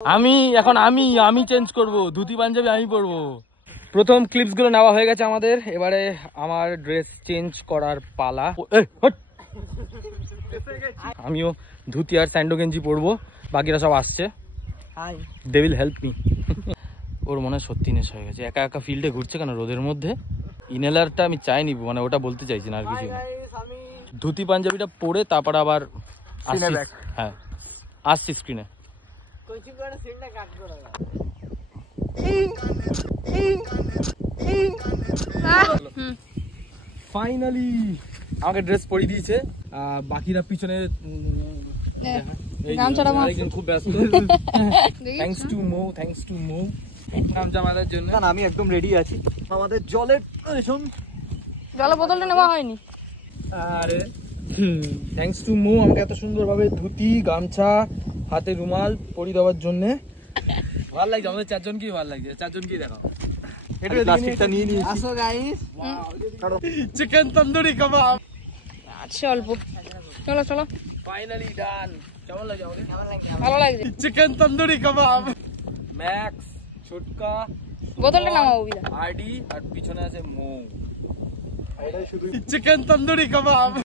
আমি চেঞ্জ করব, ধুতি পাঞ্জাবি আমি পরবো। প্রথম ক্লিপস গুলো নেওয়া হয়ে গেছে আমাদের, এবারে আমার ড্রেস চেঞ্জ করার পালা। আমিও ধুতি আর স্যান্ডো গেঞ্জি পরবো, বাকিরা সব আসছে। They will help me. ওর মনে হয় সত্যি নেশা হয়ে গেছে, একা একা ফিল্ডে ঘুরছে কেন রোদের মধ্যে। ইনহেলারটা আমি চাইনি, মানে ওটা বলতে চাইছি না আর কিছু না। ধুতি পাঞ্জাবিটা পরে তারপর আবার হ্যাঁ আসছি স্ক্রিনে। ফাইনালি আমাকে ড্রেস পরিয়ে দিয়েছে, বাকিরা পিছনে খুব ব্যস্ত। থ্যাঙ্কস টু মো গামছা বাঁধার জন্য। আমি একদম রেডি আছি। আমাদের জলের বোতলটা নেওয়া হয়নি। আরে থ্যাঙ্কস টু মো আমাকে এত সুন্দরভাবে ধুতি গামছা হাতে রুমাল পরিয়ে দেওয়ার জন্য। ভালো লাগছে, আমাদের চারজনকেই ভালো লাগছে। চারজনকেই দেখাও। চিকেন তন্দুরি কাবাব আছে অল্প। চলো চলো, ফাইনালি ডান। কেমন লাগছে আমাদের? ভালো লাগছে। চিকেন তন্দুরি কাবাব, ম্যাক্স, ছোটকা, বোতলটা নামাও বিদা, আরডি আর পিছনে আছে মৌ। এটা শুধু চিকেন তন্দুরি কাবাব।